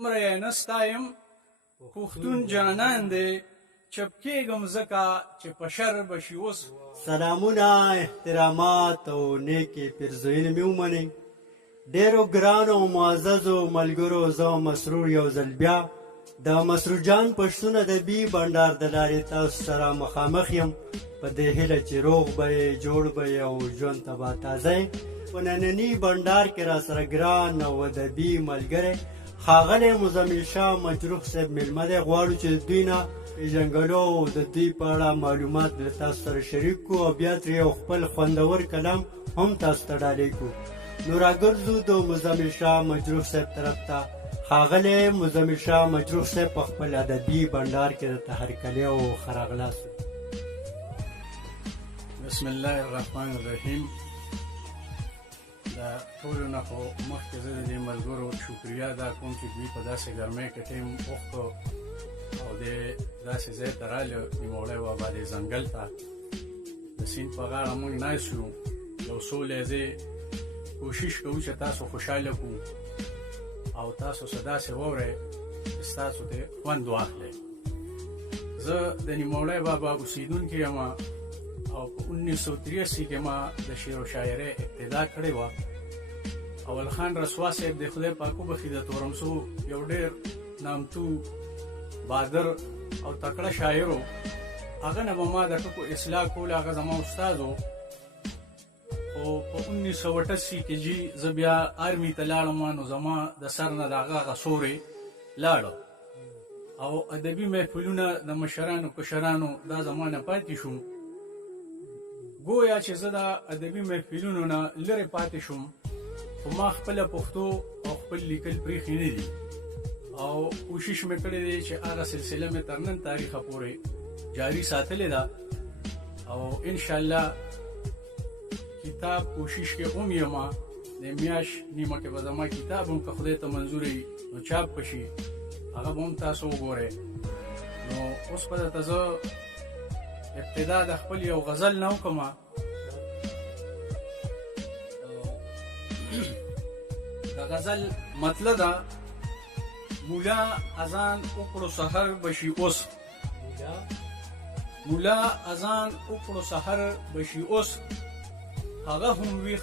عمر یې نه ستایم پښتون جانان دی چپکېږم ځکه چې په شر به شي اوس. سلامونه، احترامات او نیکې پیرزوینې مې ومنئ. ډېرو ګرانو او معززو ملګرو، زه مسرور یو ځل بیا د مسرور جان پښتون ادبي بنډار د لارې تاسو سره مخامخ یم په دې هیله چې روغ به یې، جوړ به یې او ژوند ته به تازه یې. په ننني بنډار کې را سره ګران او ادبي ملګری ښاغلی مزمل شاه مجروح صاحب میلمه دی. غواړو چې د دوی نه پېژنګلو او د دوی په اړه معلومات له تاسو سره شریک کړو او بیا ترې یو خپل خوندور کلام هم تاسو ته ډالۍ کړو. نو راګرځو د مزمل شاه مجروح صاحب طرف ته. ښاغلی مزمل شاه مجروح صاحب په خپل ادبي بنډار کې درته هرکلی او ښه راغلاست. بسم الله الرحمن الرحیم. د ټولو نه خو مخکې زه د دې ملګرو شکریا ادا کوم چې دوی په داسې ګرمۍ کې ټیم وخوړو او دې داسې ځای ته راغلو نوموړی بابا دې ځنګل ته د سیند په غاړه موږ ناست یو. یو څو لحظې کوشش کوو چې تاسو خوشحاله کړو او تاسو څه داسې واورئ چې ستاسو ته خوند واخلئ. زه د نوموړی بابا اوسېدونکی یم او په 1983 کې ما د شعر و شاعرۍ ابتدا کړې وه. اول خان رسوا صاحب د خدای پاک وبخښي د تورمسو یو ډېر نامتو بادر او تکړه شاعر و. هغه نه به ما د ټکو اصلاح کوله. هغه زما استاد و. خو په 1988 کې جي زه بیا آرمي ته لاړم نو زما د سر نه د هغه سورې لاړه او ادبي محفلونه د مشرانو کشرانو دا زما نه پاتې شو. گویا چې زه د ادبي محفلونو نه لرې پاتې شوم خو ما خپله پښتو او خپل لیکل پرېښي نه دي او کوشش مې کړی دی چې هغه سلسله مې تر نن تاریخه پورې جاري ساتلې ده او انشاءالله کتاب کوشش کې هم یم د میاشت نیمه کې به زما کتاب هم که خدای ته منظور وي نو چاپ به شي، هغه به هم تاسو وګورئ. نو اوس به درته زه ابتدا د خپل یو غزل نه وکړم. د غزل مطلب ده مولا اذان وکړو سحر بشي اوس. مولا اذان وکړو سحر بشي اوس، هغه هم ویښ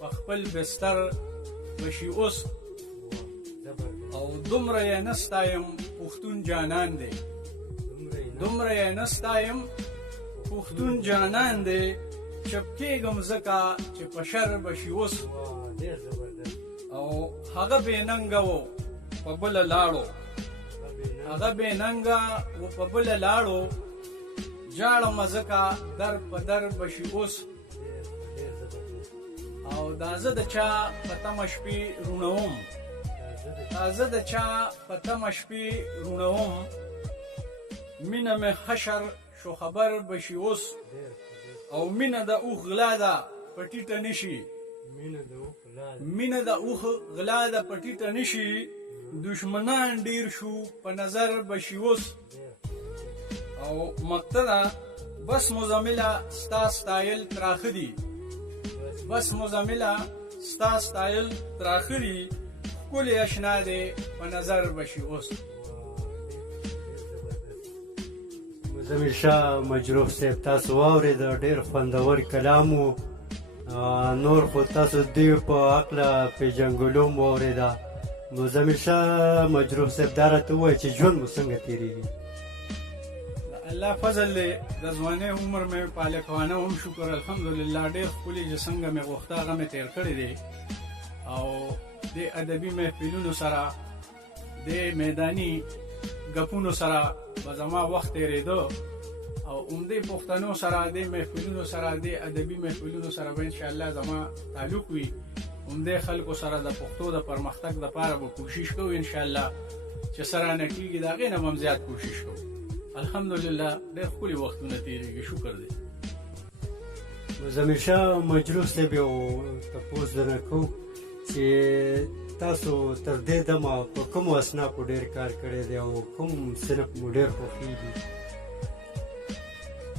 په خپل بستر بشي اوس. او دومره یې نه ستایم پښتون جانان دی، دومره یې نه ستایم پښتون جانان دی چپکېږم ځکه چې په شر به شي اوس. او هغه بې ننګه و په بله لاړو، هغه بې ننګه و په بله لاړو، جاړمه ځکه در په در به شي اوس. او دا زه د چا په تمه شپې روڼوم، دا زه د چا په تمه شپې روڼوم، مینه مې حشر شو خبر بشي اوس. او مینه د اوښ غلا ده په ټیټه نشي، مینه د اوښ غلا ده په ټیټه نشي، دشمنان ډیر شو په نظر بشي اوس. او مقتده بس مزمله ستا ستایل تراخه دي، بس مزمله ستا ستایل تراخه دي، ښکلې اشنا دی په نظر بشي اوس. مزمل شاه مجروح صاحب تاسو واورېد، ډېر خوندور کلام و. نور خو تاسو دوی په هکله پېژنګلو هم واورېده. مزمل شاه مجروح صاحب دا راته ووایه چې ژوند مو څنګه تېرېږي؟ الله فضل دی، د ځوانۍ عمر مې په هلکوانه هم شکر الحمدلله ډېر ښکلي چې څنګه مې غوښته هغه مې تېر کړی دی. او د ادبي محفلونو سره د میداني ګپونو سره به زما وخت تېرېده او عمدې پښتنو سره د محفلونو سره د ادبي محفلونو سره به انشاءالله زما تعلق وي. عمدې خلکو سره د پښتو د پرمختګ دپاره به کوشش کوو انشاءالله چې څه رانه کېږي د هغې نه به هم زیات کوشش کوو. الحمدلله ډېر ښکلي وختونه تېرېږي، شکر دی. مزمل شاه مجروح صاحب یو تپوس درنه کوو چې تاسو تر دې دمه په کومو اصنافو ډېر کار کړی دی او کوم صنف مو ډېر خوښېږي؟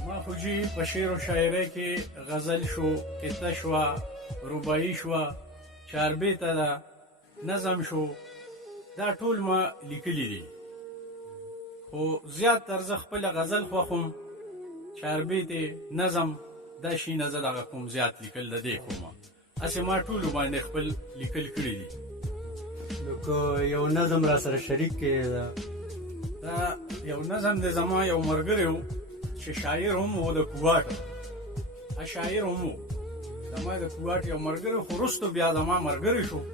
ما خو جي په شعر و شاعرۍ کې غزل شو، قطعه شوه، رباعي شوه، چاربیته ده، نظم شو، دا ټول ما لیکلي دي، خو زیات تر زه خپله غزل خوښوم، چاربیتې، نظم، دا شیونه زه دغه کوم زیات لیکل د دې کومه، هسې ما ټولو باندې خپل لیکل کړي دي. نو که یو نظم را سره شریک کړې دا یو نظم دی زما یو ملګری و چې شاعر هم و د کوواټ، شاعر هم و زما د کوواټ یو ملګری، خو وروستو بیا زما ملګری شو.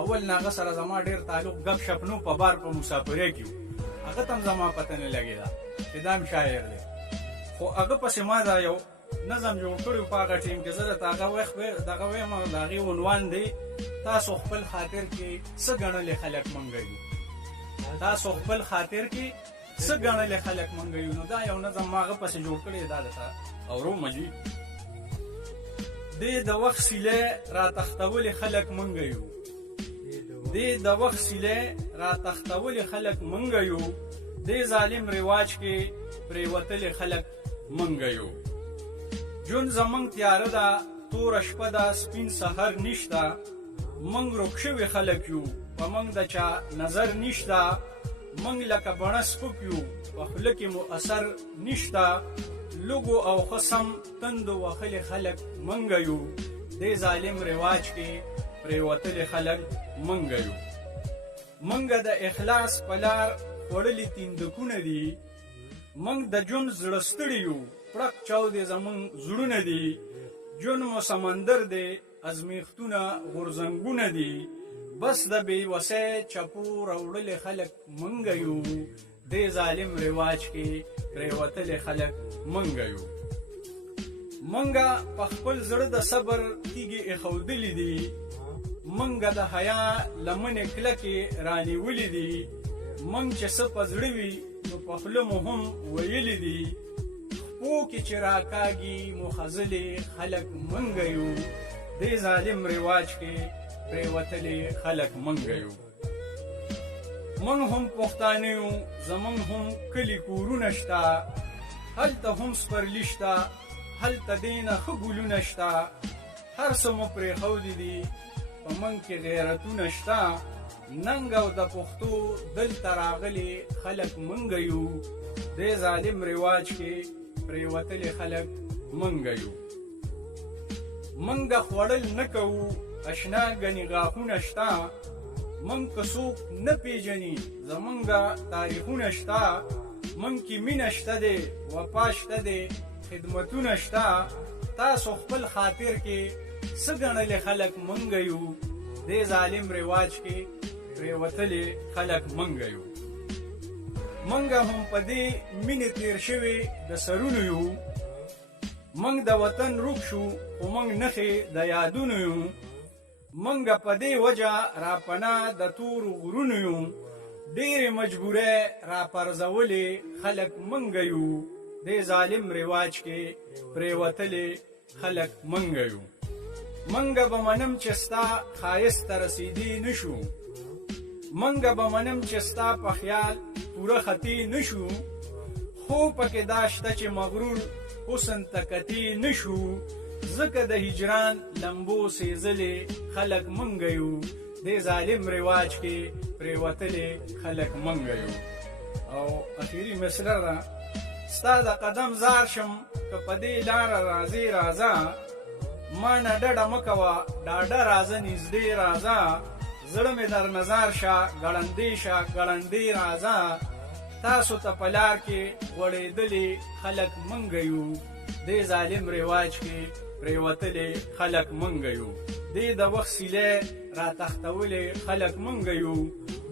اول نه هغه سره زما ډېر تعلق ګپ شپ نه و، په بار په مسافرۍ کې و، هغه ته هم زما پته نه لګېده چې دا هم شاعر دی. خو هغه پسې ما دا یو نظم جوړ کړی و په هغه ټیم کې، زه درته هغه وخت دغه وایم، د هغې عنوان دی تاسو خپل خاطر کې څه ګڼلې خلک منګه یو، تاسو خپل خاطر کې څه ګڼلې خلک منګه یو. نو دا یو نظم ما هغه پسې جوړ کړی، دا درته اورو مجید. دې د وخت سیلې را تختولې خلک منګه یو، دې د وخت سیلې را تختولې خلک منګه یو، دې ظالم رواج کې پرېوتلې خلک منګه یو. جون زمونږ تیاره ده، توره شپه ده، سپین سحر نشته، منګ روک شوي خلک یو، په منګ د چا نظر نشته، منګ لکه بڼه سپک یو، په خوله کې مو اثر نشته، لږو او خصم تندو وهلې خلک منګه یو، دې ظالم رواج کې پرېوتلې خلک منګه یو. منګه د اخلاص په لار خوړلي تیندکونه دي، منګ د ژوند زړه ستړي یو، پړق چاودې زمونږ زړونه دي، ژوند مو سمندر دی، ازمیښتونه غورځنګونه دي، بس د بې وسۍ چپو راوړلې خلک منګه یو، دې ظالم رواج کې پرېوتلې خلک منګه یو. منګه په خپل زړه د صبر تیږې ایښودلې دي، منګه د حیا لمنې کلکې رانیولې دي، منګ چې څه په زړه وي نو په خوله مو هم ویلې دي، خپو کې چې راکاږي مو خځلې خلک منګه یو، دې ظالم رواج کې پرېوتلې خلک منګه یو. من هم پښتانه یو، زمونږ هم کلي کورونه شته، هلته هم سپرلي شته، هلته دې نه ښه ګلونه شته، هر څه مو پرېښودي دي، په منځ کې غیرتونه شته، ننګ او د پښتو دلته راغلي خلک منګه یو، دې ظالم رواج کې پرېوتلې خلک منګه یو. منګه خوړل نه کوو، اشنا ګنې غاښونه شته، منګ که څوک نه پېژني زمونږه تاریخونه شته، منګ کې مینه شته دی، وفا شته دی، خدمتونه شته، تاسو خپل خاطر کې څه ګڼلې خلک منګه یو، دې ظالم رواج کې پرېوتلې خلک منګه یو. منګه هم په دې مینې تیر شوي د سرونو یو، منګ د وطن روک شو خو منګ نښې د یادونو یو، منګه په دې وجه راپناه د تورو غرونو یو، ډېرې مجبورۍ راپرځولې خلک منګه یو، دې ظالم رواج کې پرېوتلې خلک منګه یو. منګه به منم چې ستا ښایست ته رسېدی نه شو، منګه به منم چې ستا په خیال پوره خطي نه شو، خو پکې دا شته چې مغرور حسن ته کتي نه شو، ځکه د هجران لمبو سېزلې خلک منګه یو، دې ظالم رواج کې پرېوتلې خلک منګه یو. او اخیري مصره ده، ستا د قدم زار شم که په دې لاره راځې راځه، ما نه ډډه مه کوه ډاډه راځه نږدې راځه، زړه مې در نظر شه ګړندې شه ګړندې راځه، تاسو ته په لار کې غوړېدلې خلک منګه یو، دې ظالم رواج کې پرېوتلې خلک منګه یو، دې د وخت سیلې را تختولې خلک منګه یو،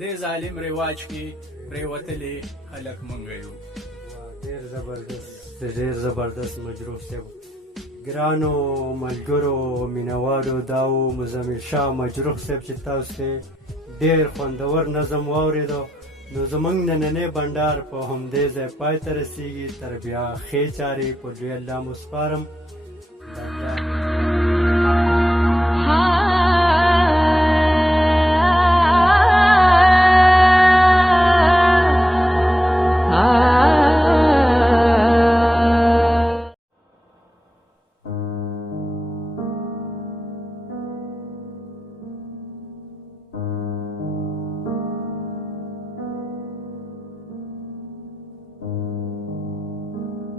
دې ظالم رواج کې پرېوتلې خلک منګه یو. ډېر زبردست مجروح صاحب. ګرانو ملګرو مینوالو، دا و مزمل شاه مجروح صاحب چې تاسو ته ډېر خوندور نظم واورېدو. نو زموږ نننی بنډار په همدې ځای پای ته رسېږي. تر بیا ښې چارې په لوی الله مو سپارم.